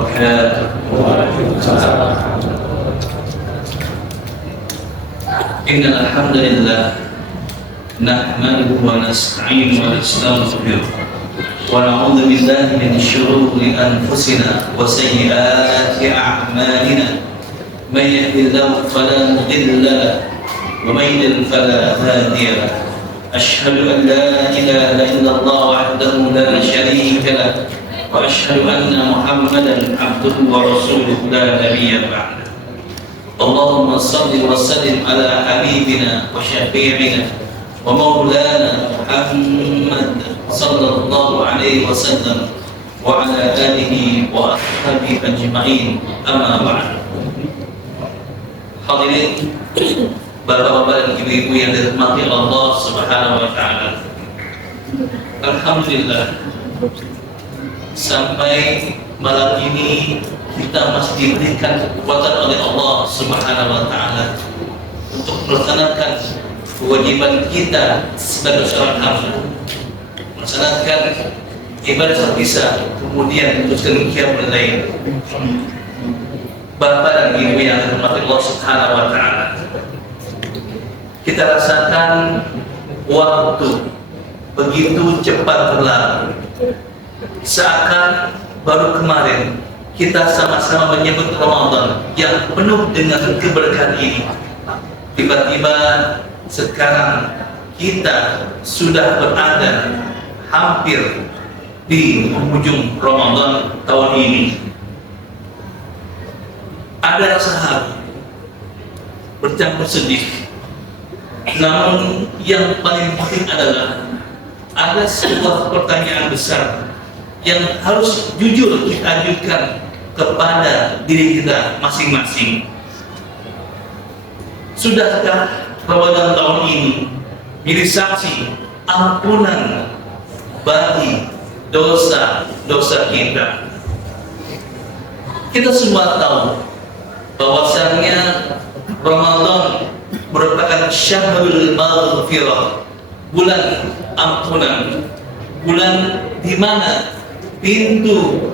وبركاته. إن الحمد لله نحمده ونستعينه ونستغفره ونعوذ بالله من شرور أنفسنا وسيئات أعمالنا. من يهد الله فلا مضل له ومن يضلل فلا هادي له. أشهد أن لا إله إلا الله وحده لا شريك له وأشهد أن محمدا عبده ورسوله لا نبي بعده. اللهم صل وسلم على حبيبنا وشفيعنا ومولانا محمد صلى الله عليه وسلم وعلى آله وأصحابه أجمعين. أما بعد. Hadirin bapak-bapak dan ibu-ibu yang dirahmati Allah Subhanahu wa taala. Alhamdulillah, sampai malam ini kita masih diberikan kekuatan oleh Allah Subhanahu wa taala untuk melaksanakan kewajiban kita sebagai seorang hamba, melaksanakan ibadah terpisah, kemudian teruskan qiyamul lail. Bapak dan ibu yang dirahmati Allah Subhanahu wa taala, kita rasakan waktu begitu cepat berlalu. Seakan baru kemarin kita sama-sama menyebut Ramadan yang penuh dengan keberkahan ini. Tiba-tiba sekarang kita sudah berada hampir di penghujung Ramadan tahun ini. Ada rasa haru, bercampur sedih. Namun yang paling penting adalah ada sebuah pertanyaan besar yang harus jujur kita ajukan kepada diri kita masing-masing. Sudahkah Ramadan tahun ini menjadi saksi ampunan bagi dosa-dosa kita? Kita semua tahu bahwasannya Ramadan merupakan syahrul maghfirah, bulan ampunan, bulan di mana pintu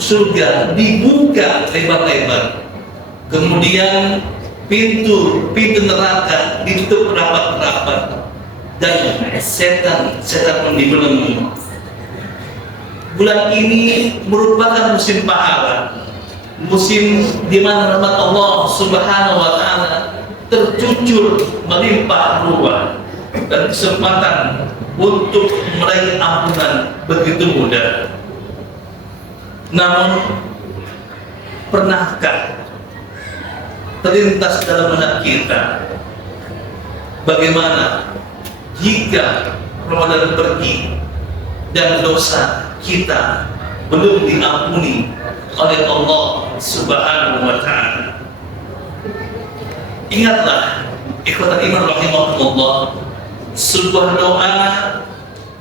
surga dibuka lebar-lebar, kemudian pintu neraka ditutup rapat-rapat, dan setan pun dibelenggu. Bulan ini merupakan musim pahala, musim di mana rahmat Allah Subhanahu wa taala tercucur melimpah ruah dan kesempatan untuk meraih ampunan begitu mudah. Namun, pernahkah terlintas dalam benak kita bagaimana jika Ramadan pergi dan dosa kita belum diampuni oleh Allah Subhanahu wa taala? Ingatlah, ikhwatal iman rahimahumullah, sebuah doa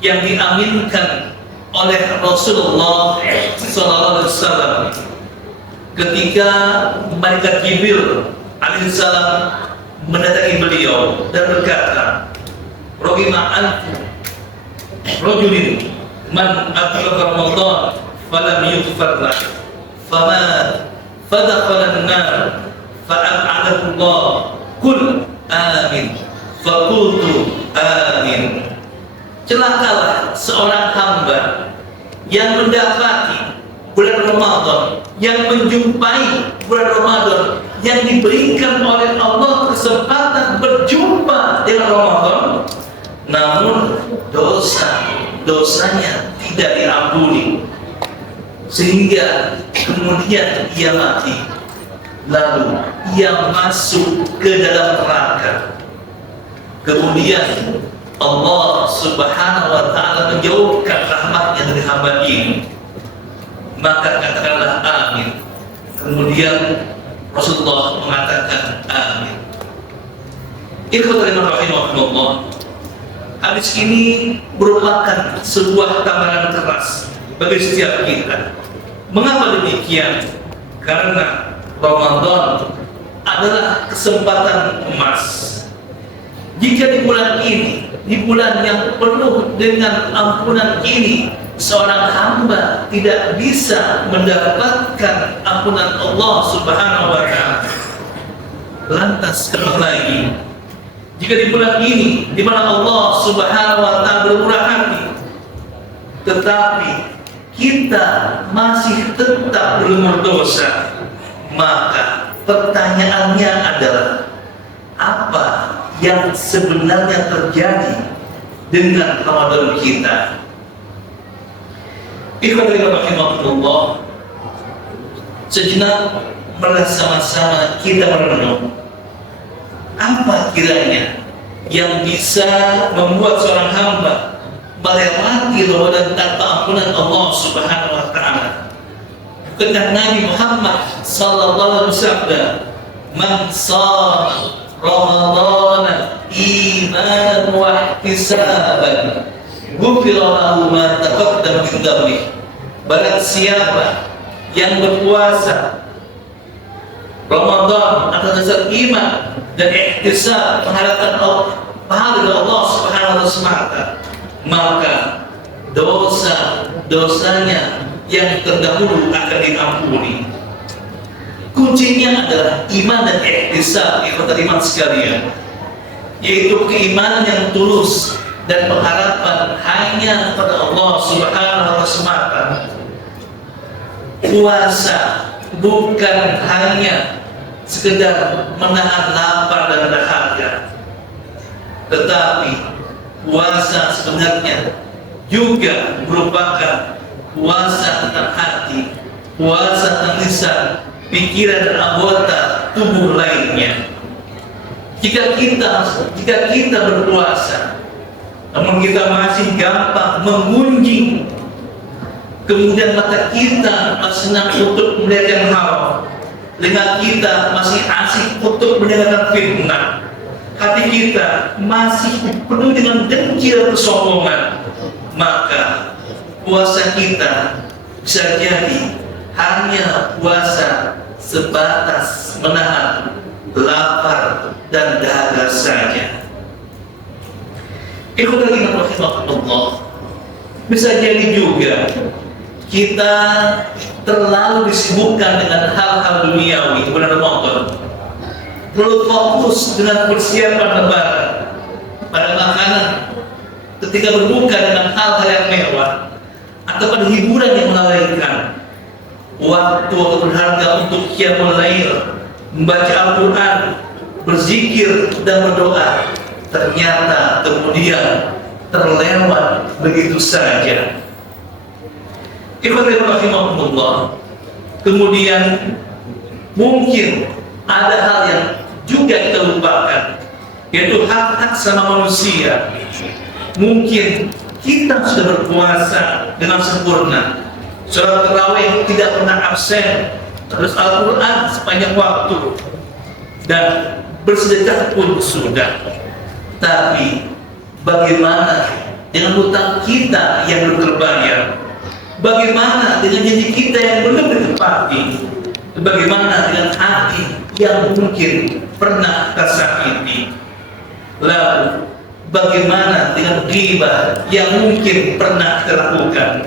yang diaminkan oleh Rasulullah SAW ketika malaikat Jibril alaihissalam mendatangi beliau dan berkata, "Rohima anfu rajulin man adraka Ramadan falam yughfar lahu famat fadakhala an-nar fa'ab'adahu Allah qul amin faqultu amin." Celakalah seorang hamba yang mendapati bulan Ramadan, yang menjumpai bulan Ramadan, yang diberikan oleh Allah kesempatan berjumpa dengan Ramadan, namun dosanya tidak diampuni, sehingga kemudian ia mati, lalu ia masuk ke dalam neraka. Kemudian Allah Subhanahu wa taala menjauhkan rahmatnya dari hamba ini, maka katakanlah amin. Kemudian Rasulullah mengatakan amin. Ikhwatul rahimahumullah, hadis ini merupakan sebuah tamparan keras bagi setiap kita. Mengapa demikian? Karena Ramadan adalah kesempatan emas. Jika di bulan ini, di bulan yang penuh dengan ampunan ini, seorang hamba tidak bisa mendapatkan ampunan Allah Subhanahu wa Ta'ala. Lantas kembali lagi, jika di bulan ini di mana Allah Subhanahu wa Ta'ala bermurah hati, tetapi kita masih tetap berumur dosa, maka pertanyaannya adalah apa yang sebenarnya terjadi dengan Ramadan kita? Ikhwani rahimahullah, sejenak bersama-sama kita merenung apa kiranya yang bisa membuat seorang hamba melewati Ramadan tanpa ampunan Allah Subhanahu wa Ta'ala. Bukankah Nabi Muhammad sallallahu alaihi wasallam, "Man shama Ramadana imanan wa ihtisaban, ghufira lahu ma taqaddama min dhanbihi." Barang siapa yang berpuasa Ramadan atas dasar iman dan ihtisab, mengharapkan pahala dari Allah Subhanahu wa Ta'ala, maka dosa-dosanya yang terdahulu akan diampuni. Kuncinya adalah iman dan ihtisab, iman sekalian, yaitu keimanan yang tulus dan pengharapan hanya kepada Allah Subhanahu wa Ta'ala. Puasa bukan hanya sekedar menahan lapar dan dahaga, tetapi puasa sebenarnya juga merupakan puasa tentang hati, puasa tentang lisan, pikiran dan anggota tubuh lainnya. Jika kita berpuasa, namun kita masih gampang menggunjing, kemudian mata kita masih senang untuk melihat yang haram, telinga kita masih asik untuk mendengarkan fitnah, hati kita masih penuh dengan dengki dan kesombongan, maka puasa kita bisa jadi hanya puasa sebatas menahan lapar dan dahaga saja. Ikhwani rahimahullah, bisa jadi juga kita terlalu disibukkan dengan hal-hal duniawi di bulan Ramadan, terlalu fokus dengan persiapan lebaran, pada makanan ketika berbuka dengan hal-hal yang mewah, atau pada hiburan yang melalaikan. Waktu berharga untuk qiyamul lail, membaca Al-Quran, berzikir dan berdoa, ternyata kemudian terlewat begitu saja. Ikhwani rahimahumullah, kemudian mungkin ada hal yang juga kita lupakan, yaitu hak-hak sama manusia. Mungkin kita sudah berpuasa dengan sempurna, sholat tarawih tidak pernah absen, terus Al-Quran sepanjang waktu, dan bersedekah pun sudah. Tapi bagaimana dengan hutang kita yang belum terbayar? Bagaimana dengan janji kita yang belum ditepati? Bagaimana dengan hati yang mungkin pernah tersakiti? Lalu bagaimana dengan ghibah yang mungkin pernah terlakukan?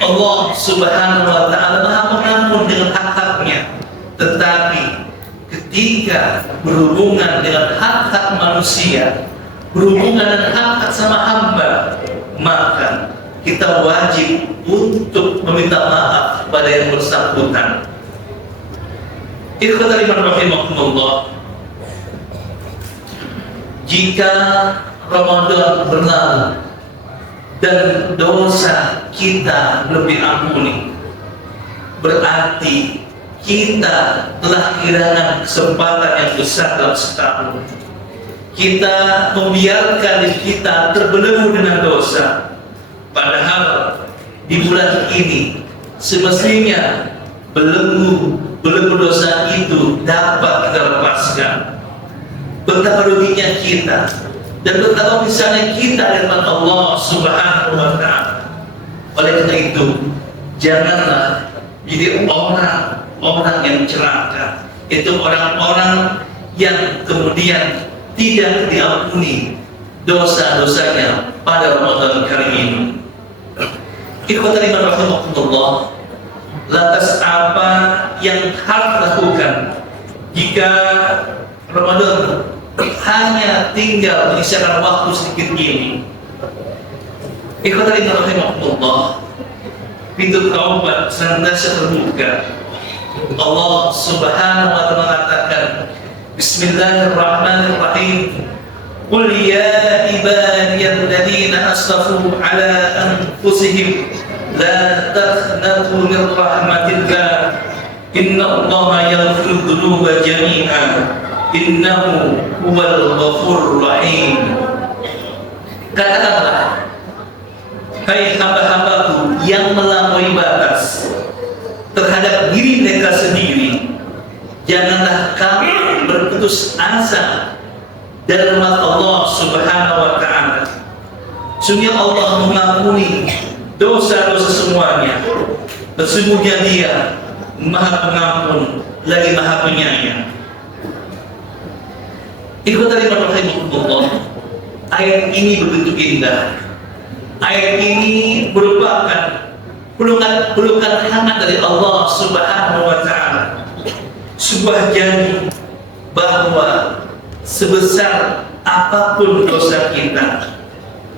Allah Subhanahu wa Ta'ala Maha Pengampun dengan hak-haknya, tetapi ketika berhubungan dengan hak-hak manusia, berhubungan dengan hak-hak sama hamba, maka kita wajib untuk meminta maaf pada yang bersangkutan. Ikhwani rahimahumullah, jika Ramadan berlalu dan dosa kita belum diampuni, berarti kita telah kehilangan kesempatan yang besar dalam setahun. Kita membiarkan diri kita terbelenggu dengan dosa, padahal di bulan ini semestinya belenggu dosa itu dapat kita lepaskan. Betapa ruginya kita dan betapa misalnya kita di hadapan Allah Subhanahu wa Ta'ala. Oleh karena itu, janganlah jadi orang yang celaka, itu orang-orang yang kemudian tidak diampuni dosa-dosanya pada Ramadan kali ini. Ikhwatan iman rahimakumullah, lantas apa yang harus dilakukan jika Ramadan hanya tinggal menyisakan waktu sedikit ini? Ikhwatan iman rahimakumullah, pintu taubat senantiasa terbuka. Allah Subhanahu wa ta'ala mengatakan, Bismillahirrahmanirrahim, Qul ya ibadiyalladzina asrafu ala anfusihim la taqnatu min rahmatillah innallaha yaghfiru dzunuba jami'an innahu huwal ghafurur rahim. Katakanlah, hai hamba-hambaku yang melampaui batas terhadap diri mereka sendiri, janganlah kamu berputus asa dari rahmat Allah Subhanahu wa ta'ala. Sungguh Allah mengampuni dosa-dosa semuanya. Sesungguhnya Dia Maha Pengampun lagi Maha Penyayang. Ikhwatan rahimakumullah, ayat ini begitu indah. Ayat ini merupakan pelukan hangat dari Allah Subhanahu wa ta'ala. Sebuah janji bahwa sebesar apapun dosa kita,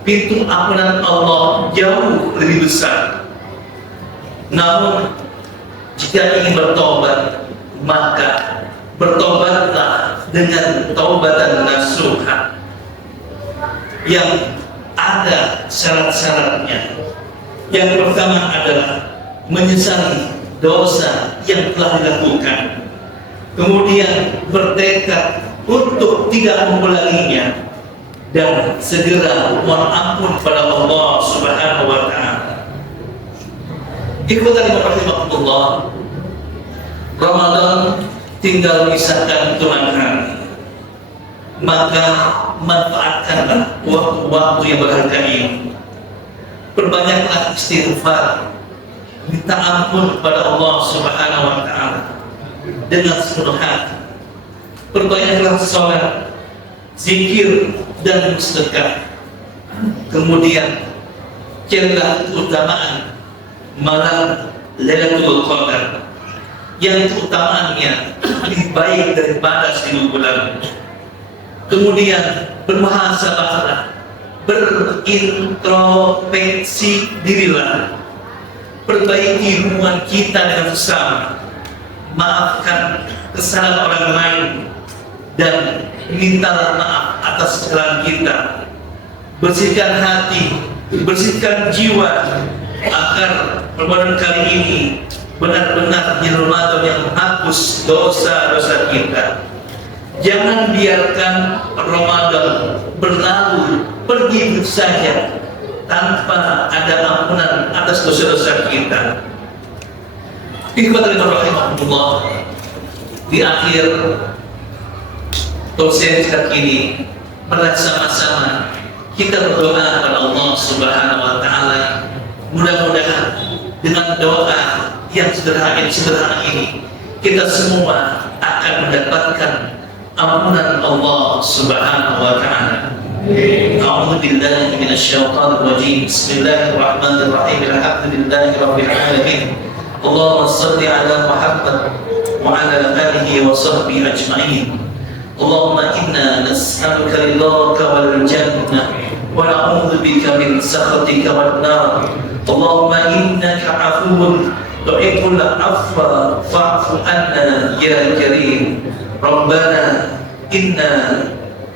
pintu ampunan Allah jauh lebih besar. Namun jika ingin bertobat, maka bertobatlah dengan taubatan nasuha yang ada syarat-syaratnya. Yang pertama adalah menyesali dosa yang telah dilakukan, kemudian bertekad untuk tidak mengulanginya dan segera mohon ampun kepada Allah Subhanahu wa ta'ala. Ikhwatan rahimakumullah, Ramadan tinggal menyisakan hitungan hari, maka manfaatkanlah waktu-waktu yang berharga ini. Perbanyaklah istighfar, minta ampun kepada Allah Subhanahu wa ta'ala dengan sepenuh hati. Perbanyaklah sholat, zikir dan sedekah. Kemudian carilah keutamaan malam Lailatul Qadar yang keutamaannya lebih baik daripada 1000 bulan. Kemudian bermuhasabahlah, berintrospeksi dirilah, perbaiki hubungan kita dengan sesama, maafkan kesalahan orang lain, dan mintalah maaf atas kesalahan kita. Bersihkan hati, bersihkan jiwa, agar Ramadan kali ini benar-benar jadi Ramadan yang menghapus dosa-dosa kita. Jangan biarkan Ramadan berlalu pergi begitu saja tanpa ada ampunan atas dosa-dosa kita. Ikhwatan rahimakumullah, di akhir dosen kita ini, mari sama-sama kita berdoa kepada Allah Subhanahu wa ta'ala. Mudah-mudahan dengan doa yang sederhana ini kita semua akan mendapatkan ampunan Allah Subhanahu wa ta'ala. A'udzu billahi minasyaitonir rajim. Bismillahirrahmanirrahim. Alhamdulillahi rabbil alamin. Allahumma shalli ala Muhammad wa ala alihi wa sahbihi ajma'in. Allahumma inna nas'aluka ridhaka wal jannah wa na'udzu bika min sakhatika wan nar. Allahumma innaka 'afuwwun tuhibbul 'afwa fa'fu 'anna ya karim. Rabbana inna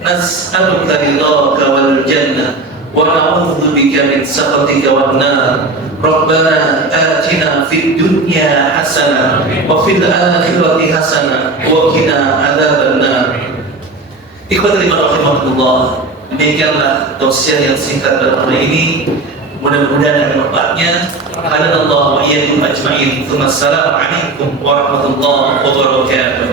nas'aluka ridhaka wal jannah wa na'udzu bika min sakhatika wan nar. Rabbana atina fid dunya hasanah wa fil akhirati hasanah wa qina adzabannar. Ikhwatan rahimakumullah, demikianlah tausiah yang singkat pada hari ini. Mudah-mudahan ada manfaatnya. Hadanallahu wa iyyakum ajma'in. Assalamualaikum warahmatullahi wabarakatuh.